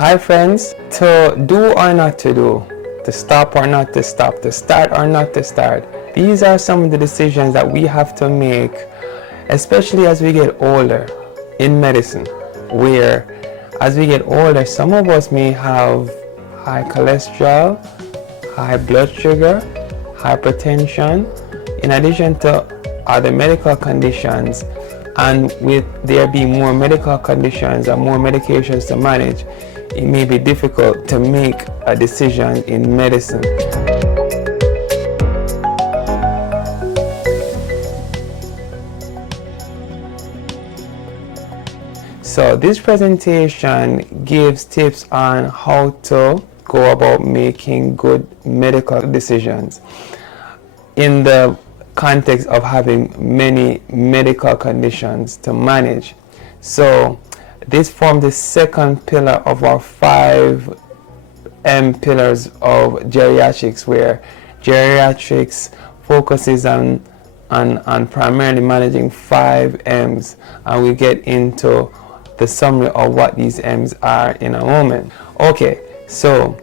Hi friends, to do or not to do, to stop or not to stop, to start or not to start. These are some of the decisions that we have to make, especially as we get older in medicine, where as we get older, some of us may have high cholesterol, high blood sugar, hypertension, in addition to other medical conditions. And with there being more medical conditions and more medications to manage, it may be difficult to make a decision in medicine. So this presentation gives tips on how to go about making good medical decisions in the context of having many medical conditions to manage. So this forms the second pillar of our 5 M pillars of geriatrics, where geriatrics focuses on primarily managing 5 M's, and we get into the summary of what these M's are in a moment. Okay, so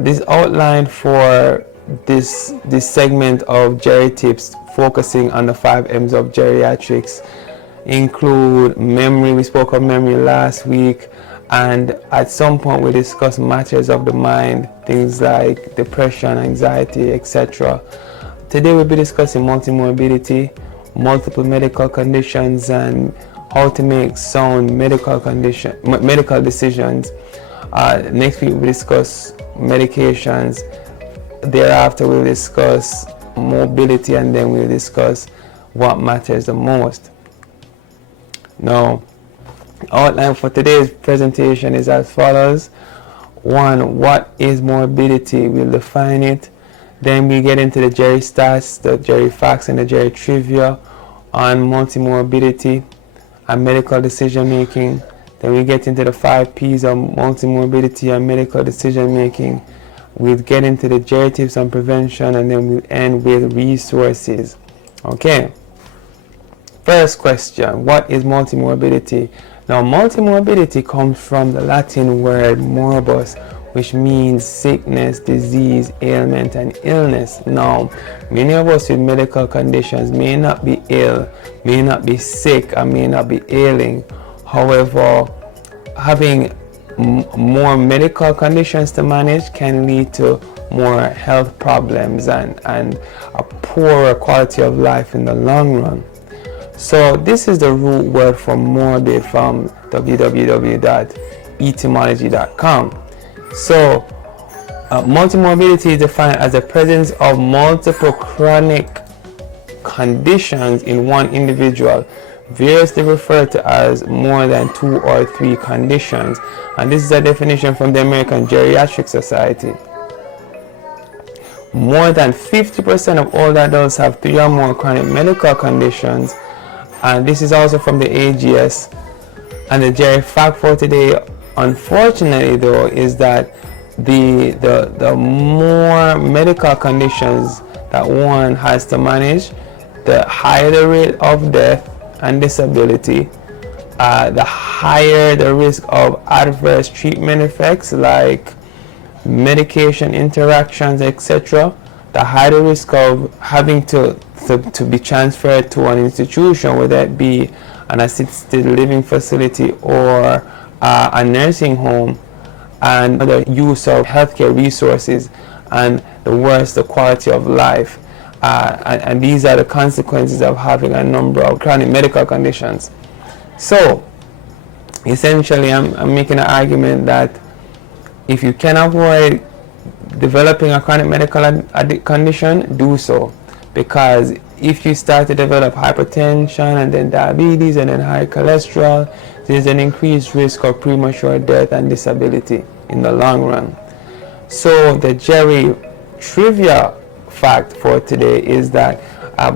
this outline for this segment of Geri Tips focusing on the 5 M's of geriatrics include memory. We spoke of memory last week, and at some point we discussed matters of the mind, things like depression, anxiety, etc. Today we'll be discussing multimobility, multiple medical conditions, and how to make sound medical decisions. Next week we'll discuss medications. Thereafter we'll discuss mobility, and then we'll discuss what matters the most. Now, outline for today's presentation is as follows. 1. What is mobility? We'll define it. Then we get into the Geri stats, the Geri facts, and the Geri trivia on multimobility and medical decision making. Then we get into the 5 P's of multimobility and medical decision making. We'll get into the Geri tips on prevention, and then we'll end with resources. Okay. First question, what is multimobility? Now, multimobility comes from the Latin word morbus, which means sickness, disease, ailment, and illness. Now, many of us with medical conditions may not be ill, may not be sick, and may not be ailing. However, having more medical conditions to manage can lead to more health problems and a poorer quality of life in the long run. So this is the root word for morbid from www.etymology.com. So multimorbidity is defined as the presence of multiple chronic conditions in one individual, variously referred to as more than 2 or 3 conditions, and this is a definition from the American Geriatric Society. More than 50% of older adults have 3 or more chronic medical conditions, and this is also from the AGS. And the Geri fact for today, unfortunately though, is that the more medical conditions that one has to manage, the higher the rate of death and disability, the higher the risk of adverse treatment effects like medication interactions, etc., the higher the risk of having to be transferred to an institution, whether it be an assisted living facility or a nursing home, and the use of healthcare resources, and the worse the quality of life. And these are the consequences of having a number of chronic medical conditions. So essentially I'm making an argument that if you can avoid developing a chronic medical condition, do so, because if you start to develop hypertension and then diabetes and then high cholesterol, there's an increased risk of premature death and disability in the long run. So the Geri trivia fact for today is that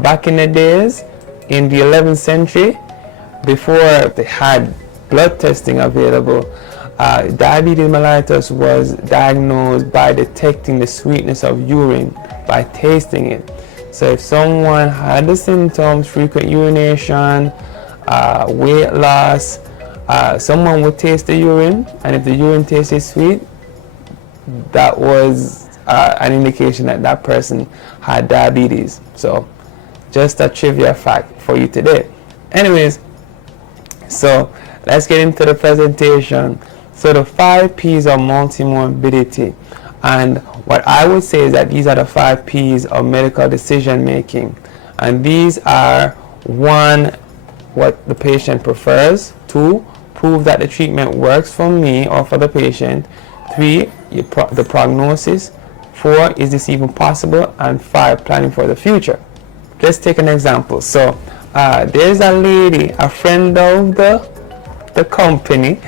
back in the days, in the 11th century, before they had blood testing available, diabetes mellitus was diagnosed by detecting the sweetness of urine by tasting it. So if someone had the symptoms, frequent urination, weight loss, Someone would taste the urine, and if the urine tasted sweet, that was an indication that that person had diabetes. So just a trivia fact for you today. Anyways, so let's get into the presentation. So the 5 P's of multimorbidity, and what I would say is that these are the 5 P's of medical decision making, and these are: 1, what the patient prefers; 2, prove that the treatment works for me or for the patient; 3, the prognosis; 4, is this even possible; and 5, planning for the future. Let's take an example. So there's a lady, a friend of the company,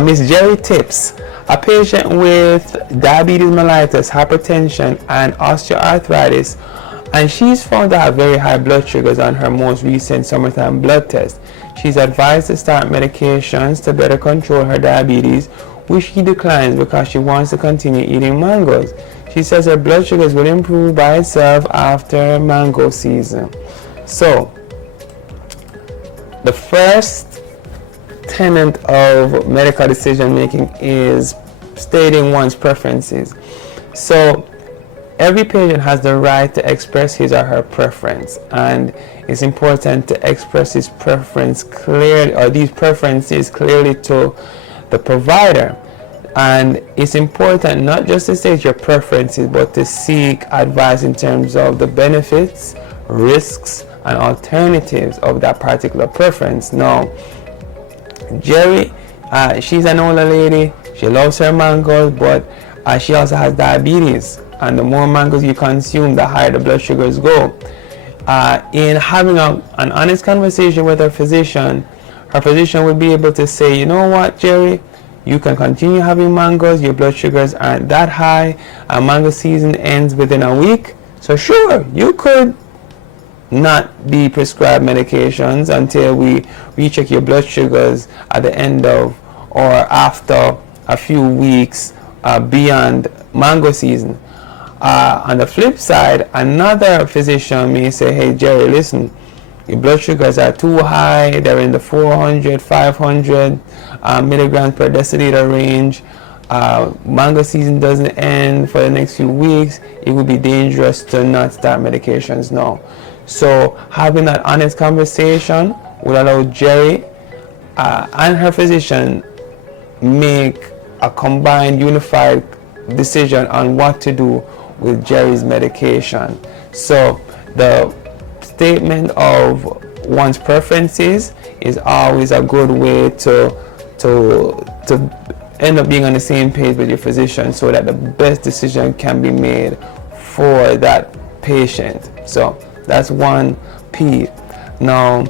Miss Jerry Tips, a patient with diabetes mellitus, hypertension, and osteoarthritis, and she's found to have very high blood sugars on her most recent summertime blood test. She's advised to start medications to better control her diabetes, which she declines because she wants to continue eating mangoes. She says her blood sugars will improve by itself after mango season. So the first tenet of medical decision making is stating one's preferences. So every patient has the right to express his or her preference, and it's important to express his preference clearly, or these preferences clearly, to the provider. And it's important not just to state your preferences, but to seek advice in terms of the benefits, risks, and alternatives of that particular preference. Now, Jerry, she's an older lady. She loves her mangoes, but she also has diabetes. And the more mangoes you consume, the higher the blood sugars go. In having an honest conversation with her physician would be able to say, you know what, Jerry, you can continue having mangoes, your blood sugars aren't that high, and mango season ends within a week. So sure, you could not be prescribed medications until we recheck your blood sugars at the end of or after a few weeks beyond mango season. On the flip side, another physician may say, hey Jerry, listen, your blood sugars are too high, they're in the 400, 500 milligrams per deciliter range. Mango season doesn't end for the next few weeks. It would be dangerous to not start medications now. So having that honest conversation will allow Jerry and her physician make a combined, unified decision on what to do with Jerry's medication. So the statement of one's preferences is always a good way to end up being on the same page with your physician, so that the best decision can be made for that patient. So that's 1 P. Now,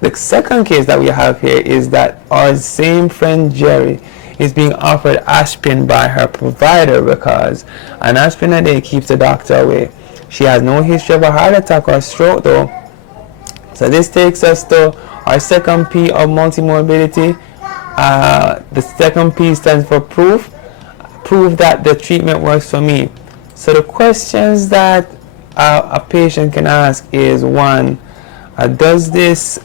the second case that we have here is that our same friend Jerry is being offered aspirin by her provider, because an aspirin a day keeps the doctor away. She has no history of a heart attack or stroke though. So this takes us to our second P of multimorbidity. The second P stands for proof. Prove that the treatment works for me. So the questions that a patient can ask is: 1, does the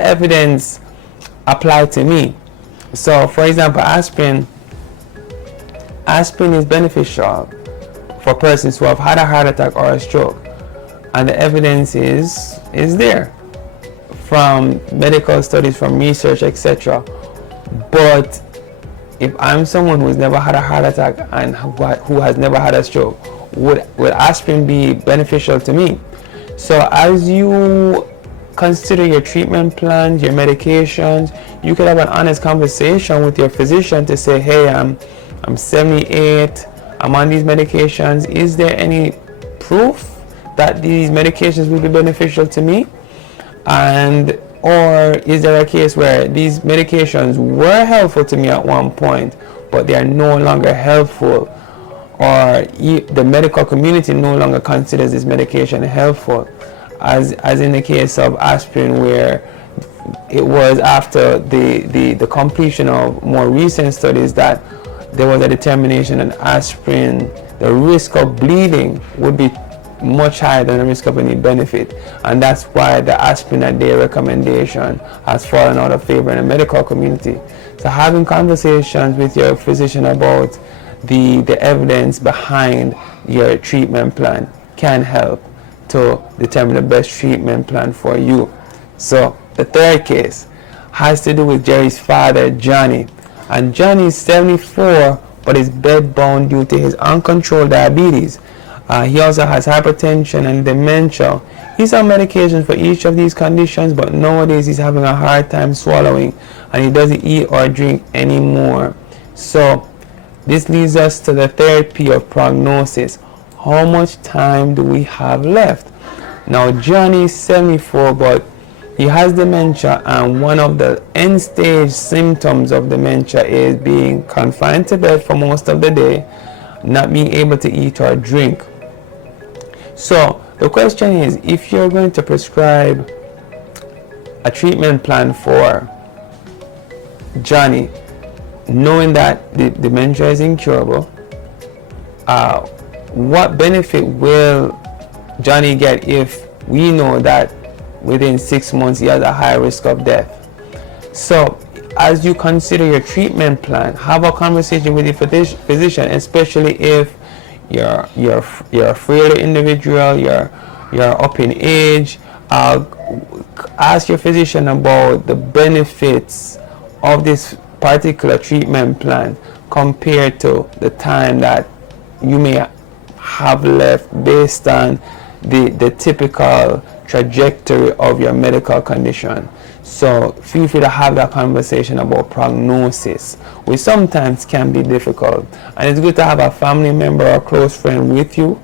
evidence apply to me? So for example, aspirin is beneficial for persons who have had a heart attack or a stroke, and the evidence is there from medical studies, from research, etc. But if I'm someone who's never had a heart attack and who has never had a stroke, would aspirin be beneficial to me? So as you consider your treatment plans, your medications, you could have an honest conversation with your physician to say, hey, I'm 78, I'm on these medications. Is there any proof that these medications will be beneficial to me? And or is there a case where these medications were helpful to me at one point, but they are no longer helpful, or the medical community no longer considers this medication helpful, as in the case of aspirin, where it was after the completion of more recent studies that there was a determination that aspirin, the risk of bleeding would be much higher than the risk of any benefit, and that's why the aspirin a day recommendation has fallen out of favor in the medical community. So having conversations with your physician about the evidence behind your treatment plan can help to determine the best treatment plan for you. So the third case has to do with Jerry's father, Johnny. And Johnny is 74, but is bedbound due to his uncontrolled diabetes. He also has hypertension and dementia. He's on medication for each of these conditions, but nowadays he's having a hard time swallowing, and he doesn't eat or drink anymore. So this leads us to the third P of prognosis. How much time do we have left? Now Johnny is 74, but he has dementia, and one of the end stage symptoms of dementia is being confined to bed for most of the day, not being able to eat or drink. So the question is, if you're going to prescribe a treatment plan for Johnny, knowing that the dementia is incurable, what benefit will Johnny get if we know that within 6 months he has a high risk of death? So as you consider your treatment plan, have a conversation with your physician, especially if you're a frail individual, you're up in age. Ask your physician about the benefits of this particular treatment plan compared to the time that you may have left based on the typical trajectory of your medical condition. So feel free to have that conversation about prognosis, which sometimes can be difficult, and it's good to have a family member or a close friend with you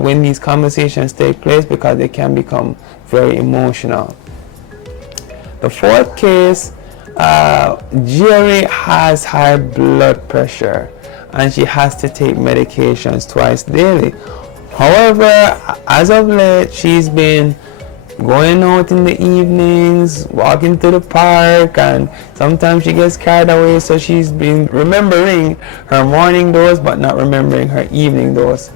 when these conversations take place, because they can become very emotional. The fourth case, Jerry has high blood pressure and she has to take medications twice daily. However, as of late, she's been going out in the evenings, walking to the park, and sometimes she gets carried away, so she's been remembering her morning dose but not remembering her evening dose.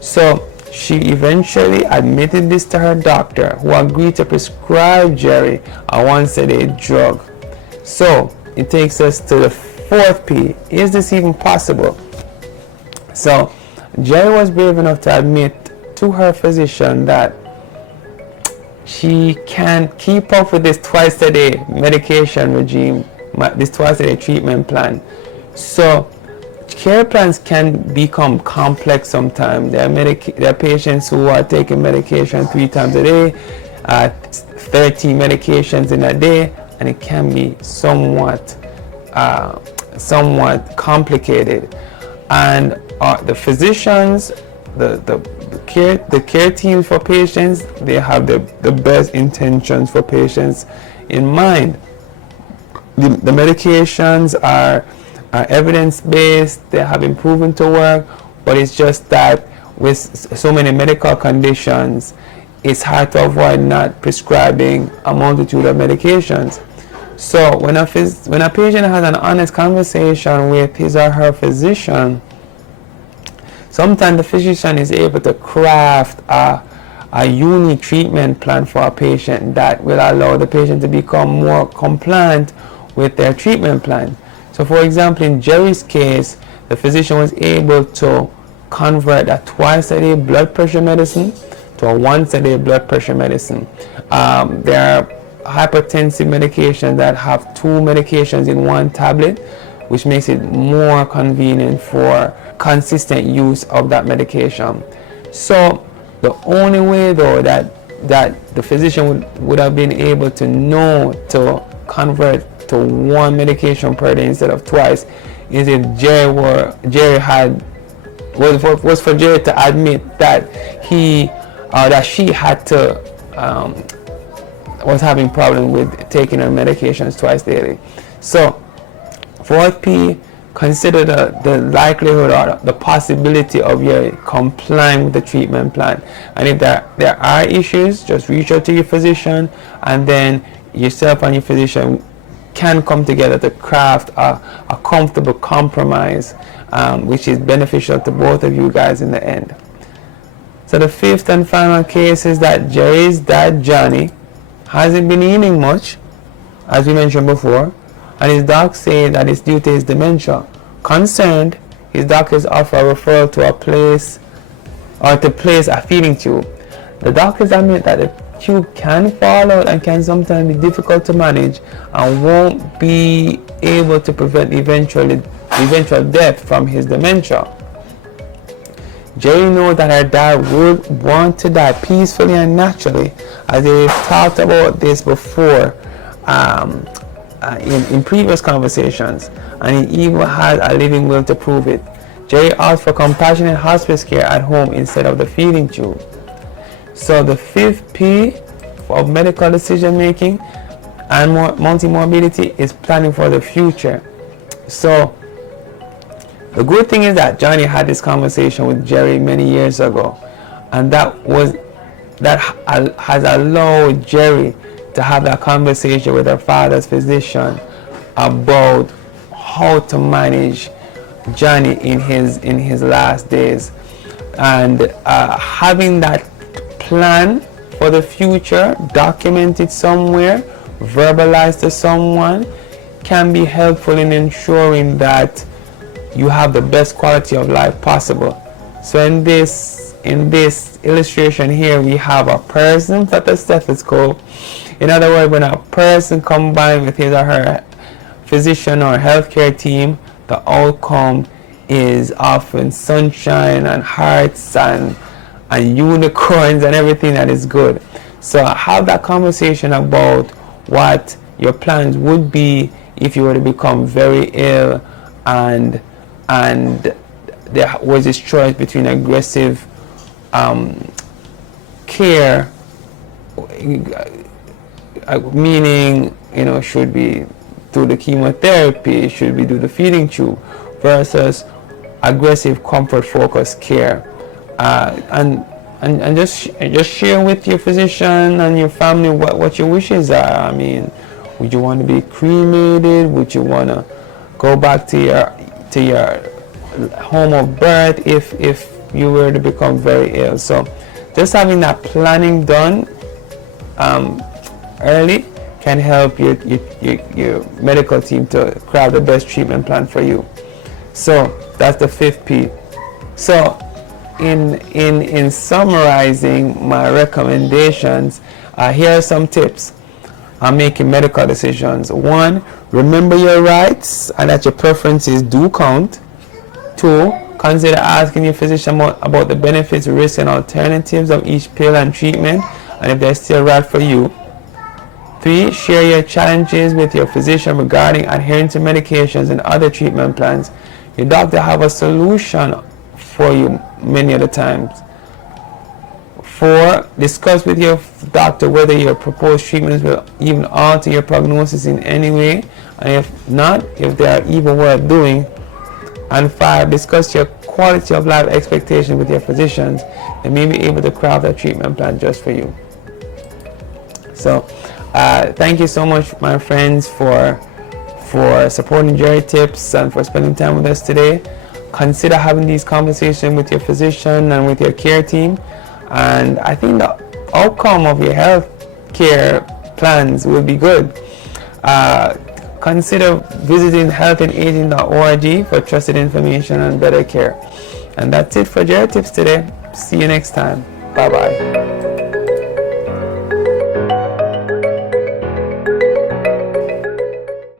So she eventually admitted this to her doctor, who agreed to prescribe Jerry a once-a-day drug. So it takes us to the fourth P. Is this even possible? So Jerry was brave enough to admit to her physician that she can't keep up with this twice-a-day medication regime, this twice-a-day treatment plan. So care plans can become complex sometimes. There are patients who are taking medication 3 times a day, 30 medications in a day, and it can be somewhat complicated. And the physicians, the care teams for patients, they have the best intentions for patients in mind. The medications are evidence-based, they have been proven to work, but it's just that with so many medical conditions, it's hard to avoid not prescribing a multitude of medications. So when a patient has an honest conversation with his or her physician, sometimes the physician is able to craft a unique treatment plan for a patient that will allow the patient to become more compliant with their treatment plan. So for example, in Jerry's case, the physician was able to convert a twice-a-day blood pressure medicine to a once-a-day blood pressure medicine. There are hypertensive medications that have 2 medications in one tablet, which makes it more convenient for consistent use of that medication. So the only way though that the physician would have been able to know to convert to 1 medication per day instead of twice is if was for Jerry to admit that he or that she had to was having problem with taking her medications twice daily. So 4th P, consider the likelihood or the possibility of you complying with the treatment plan. And if there are issues, just reach out to your physician, and then yourself and your physician can come together to craft a comfortable compromise, which is beneficial to both of you guys in the end. So the fifth and final case is that Jerry's dad, Johnny, hasn't been eating much, as we mentioned before, and his doc said that it's due to his dementia. Concerned, his doctors offer a referral to place a feeding tube. The doctors admit that the tube can fall out and can sometimes be difficult to manage and won't be able to prevent the eventual death from his dementia. Jerry knows that her dad would want to die peacefully and naturally, as they've talked about this before in previous conversations, and he even has a living will to prove it. Jerry asked for compassionate hospice care at home instead of the feeding tube. So the fifth P of medical decision making and multimobility is planning for the future. So the good thing is that Johnny had this conversation with Jerry many years ago, and that has allowed Jerry to have that conversation with her father's physician about how to manage Johnny in his last days, and having that plan for the future documented somewhere, verbalized to someone, can be helpful in ensuring that you have the best quality of life possible. So in this illustration here, we have a person with a stethoscope. In other words, when a person combined with his or her physician or healthcare team, the outcome is often sunshine and hearts and unicorns and everything that is good. So have that conversation about what your plans would be if you were to become very ill, and there was this choice between aggressive care, meaning, should be do the chemotherapy, should we do the feeding tube, versus aggressive comfort focused care, and just share with your physician and your family what your wishes are. I mean, would you want to be cremated? Would you want to go back to your home of birth if you were to become very ill? So just having that planning done early can help your medical team to craft the best treatment plan for you. So that's the fifth P. So in summarizing my recommendations, here are some tips on making medical decisions. 1, remember your rights and that your preferences do count. 2, consider asking your physician about the benefits, risks, and alternatives of each pill and treatment, and if they're still right for you. 3, share your challenges with your physician regarding adhering to medications and other treatment plans. Your doctor have a solution for you many of the times. 4, discuss with your doctor whether your proposed treatments will even alter your prognosis in any way, and if not, if they are even worth doing. And 5, discuss your quality of life expectations with your physicians. They may be able to craft a treatment plan just for you. So thank you so much, my friends, for supporting Jerry Tips and for spending time with us today. Consider having these conversations with your physician and with your care team, and I think the outcome of your health care plans will be good. Consider visiting healthandaging.org for trusted information and better care. And that's it for Jerry Tips today. See you next time. Bye bye.